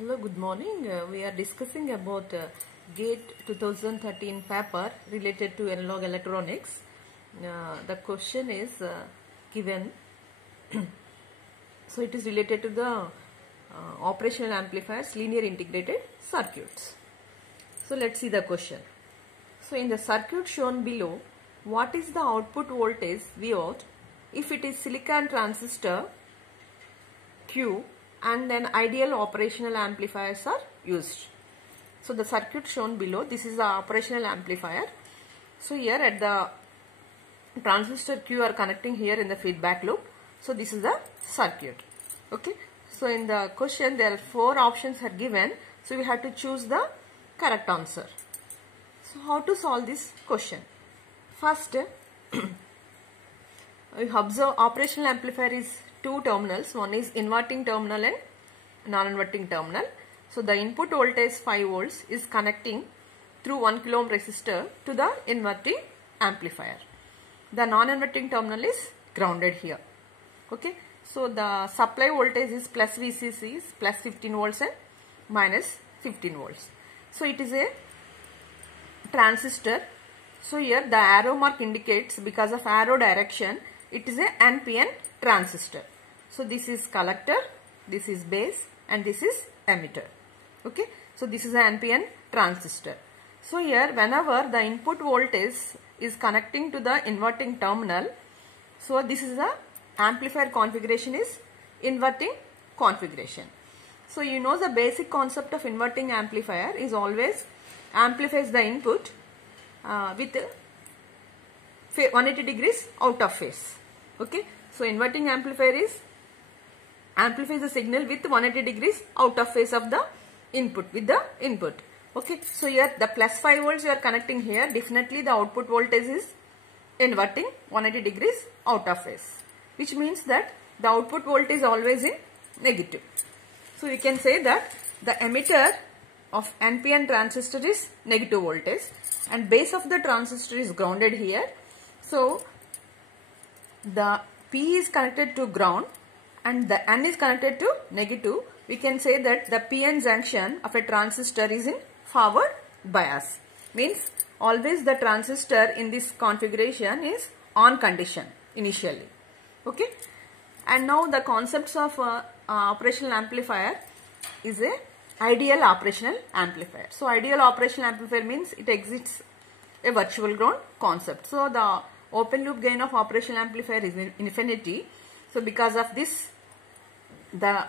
Hello, good morning. We are discussing about GATE 2013 paper related to analog electronics. The question is given. So it is related to the operational amplifiers, linear integrated circuits. So let's see the question. So in the circuit shown below, what is the output voltage Vout if it is silicon transistor Q and then ideal operational amplifiers are used? So the circuit shown below, this is the operational amplifier. So here at the transistor Q are connecting here in the feedback loop. So this is the circuit. Okay. So in the question there are 4 options are given. So we have to choose the correct answer. So how to solve this question? First, we observe operational amplifier is 2 terminals. One is inverting terminal and non-inverting terminal. So the input voltage 5 volts is connecting through 1 kilo ohm resistor to the inverting amplifier. The non-inverting terminal is grounded here. Okay. So the supply voltage is plus VCC is plus 15 volts and minus 15 volts. So it is a transistor. So here the arrow mark indicates, because of arrow direction, it is a NPN transistor. So this is collector, this is base and this is emitter. Okay. So this is an NPN transistor. So here whenever the input voltage is connecting to the inverting terminal, so this is the amplifier configuration is inverting configuration. So you know the basic concept of inverting amplifier is always amplifies the input with 180 degrees out of phase. Okay. So inverting amplifier is amplifies the signal with 180 degrees out of phase of the input with the input. Okay. So here the plus 5 volts you are connecting here, definitely the output voltage is inverting 180 degrees out of phase, which means that the output voltage is always in negative. So we can say that the emitter of NPN transistor is negative voltage and base of the transistor is grounded here. So the P is connected to ground and the N is connected to negative. We can say that the PN junction of a transistor is in forward bias. Means always the transistor in this configuration is on condition initially. Okay. And now the concepts of operational amplifier is a ideal operational amplifier. So ideal operational amplifier means it exits a virtual ground concept. So the open loop gain of operational amplifier is infinity. So because of this, the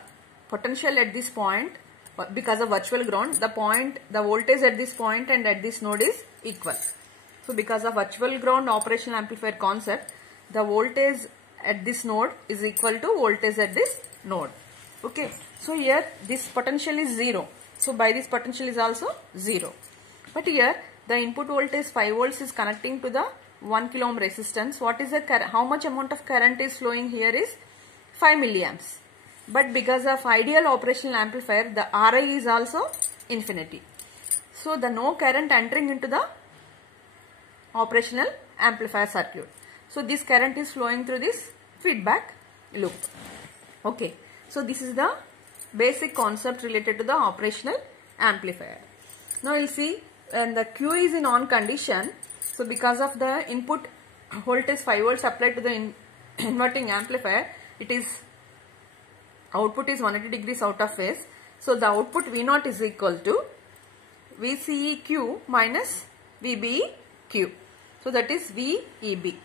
potential at this point, because of virtual ground, the voltage at this point and at this node is equal. So because of virtual ground operational amplifier concept, the voltage at this node is equal to voltage at this node. Okay. So here this potential is 0. So by this potential is also 0. But here the input voltage 5 volts is connecting to the 1 kilo ohm resistance. What is the how much amount of current is flowing here is 5 milliamps. But because of ideal operational amplifier, the RI is also infinity. So the no current entering into the operational amplifier circuit. So this current is flowing through this feedback loop. Okay. So this is the basic concept related to the operational amplifier. Now we'll see when the Q is in on condition. So because of the input voltage 5 volts applied to the inverting amplifier, it is output is 180 degrees out of phase. So the output V0 is equal to VCEQ minus VBEQ. So that is VEB.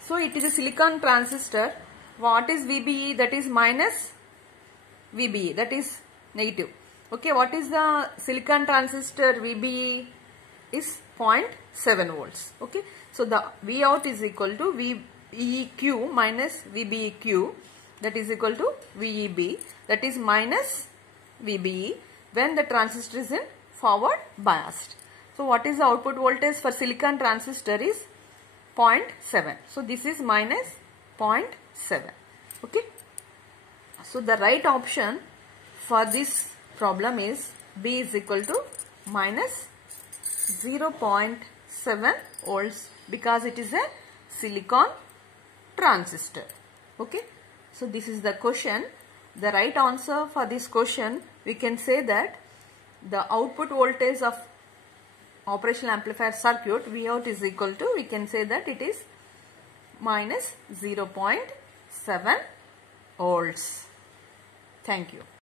So it is a silicon transistor. What is VBE? That is minus VBE. That is negative. Okay. What is the silicon transistor VBE? Is 0.7 volts. Okay. So the Vout is equal to VEQ minus VBEQ. That is equal to VEB. That is minus VBE when the transistor is in forward biased. So what is the output voltage for silicon transistor is 0.7. So this is minus 0.7. Okay. So the right option for this problem is B is equal to minus 0.7 volts because it is a silicon transistor. Okay. So this is the question. the right answer for this question, we can say that the output voltage of operational amplifier circuit Vout is equal to, we can say that it is minus 0.7 volts. Thank you.